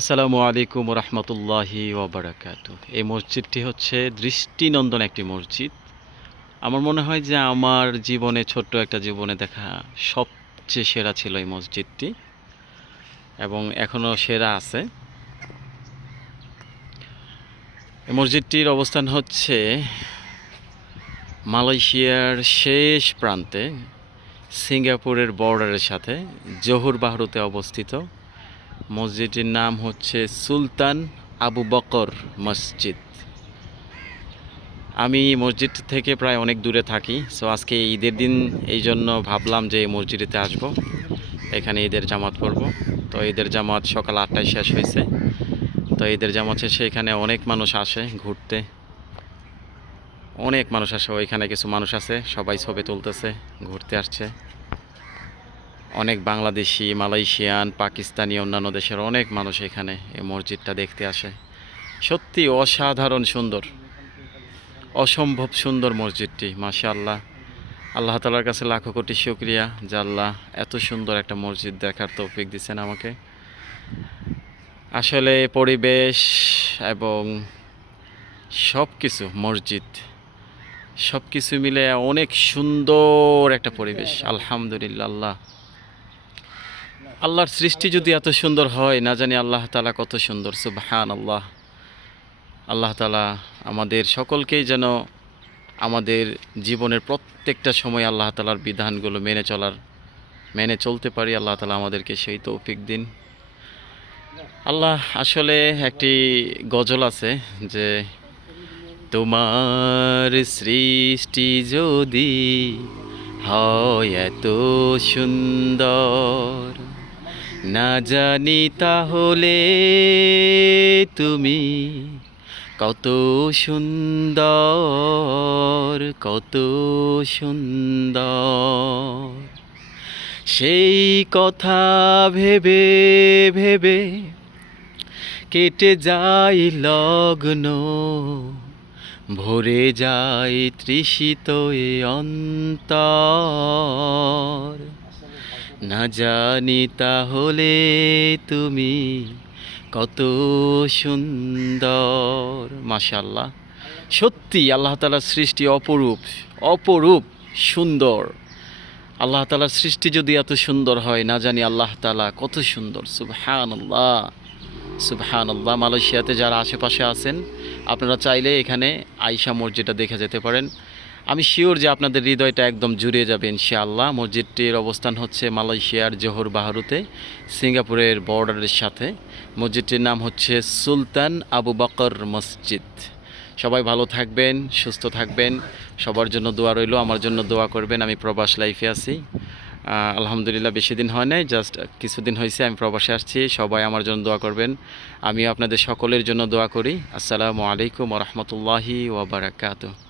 আসসালামু আলাইকুম রহমতুল্লাহি ওয়াবারাকাতু। এই মসজিদটি হচ্ছে দৃষ্টিনন্দন একটি মসজিদ। আমার মনে হয় যে আমার জীবনে, ছোট্ট একটা জীবনে দেখা সবচেয়ে সেরা ছিল এই মসজিদটি, এবং এখনও সেরা আছে। এই মসজিদটির অবস্থান হচ্ছে মালয়েশিয়ার শেষ প্রান্তে, সিঙ্গাপুরের বর্ডারের সাথে জোহর বাহরুতে অবস্থিত। মসজিদটির নাম হচ্ছে সুলতান আবু বকর মসজিদ। আমি মসজিদ থেকে প্রায় অনেক দূরে থাকি, সো আজকে ঈদের দিন এই জন্য ভাবলাম যে এই মসজিদেতে আসব, এখানে ঈদের জামাত পড়ব। তো ঈদের জামাত সকাল 8টায় শেষ হয়েছে। তো ঈদের জামাত শেষে এখানে অনেক মানুষ আসে ঘুরতে, অনেক মানুষ আসে। ওইখানে কিছু মানুষ আছে, সবাই ছবি তুলতেছে, ঘুরতে আসছে। অনেক বাংলাদেশি, মালয়েশিয়ান, পাকিস্তানি, অন্যান্য দেশের অনেক মানুষ এখানে এই মসজিদটা দেখতে আসে। সত্যি অসাধারণ সুন্দর, অসম্ভব সুন্দর মসজিদটি, মাশাআল্লাহ। আল্লাহ তাআলার কাছে লাখো কোটি শুকরিয়া যে আল্লাহ এত সুন্দর একটা মসজিদ দেখার তৌফিক দিচ্ছেন আমাকে। আসলে পরিবেশ এবং সব কিছু, মসজিদ, সব কিছু মিলে অনেক সুন্দর একটা পরিবেশ। আলহামদুলিল্লাহ, আল্লাহর সৃষ্টি যদি এত সুন্দর হয়, না জানি আল্লাহ তাআলা কত সুন্দর। সুবহানাল্লাহ। আল্লাহ তাআলা আমাদের সকলকেই যেন আমাদের জীবনের প্রত্যেকটা সময় আল্লাহ তাআলার বিধানগুলো মেনে চলতে পারি। আল্লাহ তাআলা আমাদেরকে সেই তৌফিক দিন। আল্লাহ, আসলে একটি গজল আছে যে তোমার সৃষ্টি যদি হয় এত সুন্দর, না জানি তাহলে তুমি কত সুন্দর, কত সুন্দর। সেই কথা ভেবে ভেবে কেটে যায় লগ্ন, ভরে যায় তৃষিত এ অন্তর। না জানি তাহলে তুমি কত সুন্দর। মাশাআল্লাহ, সত্যি আল্লাহ তাআলার সৃষ্টি অপরূপ, অপরূপ সুন্দর। আল্লাহ তাআলার সৃষ্টি যদি এত সুন্দর হয়, না জানি আল্লাহ তাআলা কত সুন্দর। সুবহানাল্লাহ, সুবহানাল্লাহ। মালয়েশিয়াতে যারা আশেপাশে আছেন, আপনারা চাইলে এখানে আয়েশা মসজিদটা দেখে যেতে পারেন। আমি শিওর যে আপনাদের হৃদয়টা একদম জুড়িয়ে যাবে ইনশাআল্লাহ। মসজিদটির অবস্থান হচ্ছে মালয়েশিয়ার জোহর বাহরুতে, সিঙ্গাপুরের বর্ডারের সাথে। মসজিদটির নাম হচ্ছে সুলতান আবু বকর মসজিদ। সবাই ভালো থাকবেন, সুস্থ থাকবেন, সবার জন্য দোয়া রইল। আমার জন্য দোয়া করবেন। আমি প্রবাস লাইফে আছি, আলহামদুলিল্লাহ। বেশি দিন হয় নাই, জাস্ট কিছুদিন হয়েছে আমি প্রবাসে আসছি। সবাই আমার জন্য দোয়া করবেন, আমিও আপনাদের সকলের জন্য দোয়া করি। আসসালামু আলাইকুম ওয়া রাহমাতুল্লাহি ওয়া বারাকাতুহু।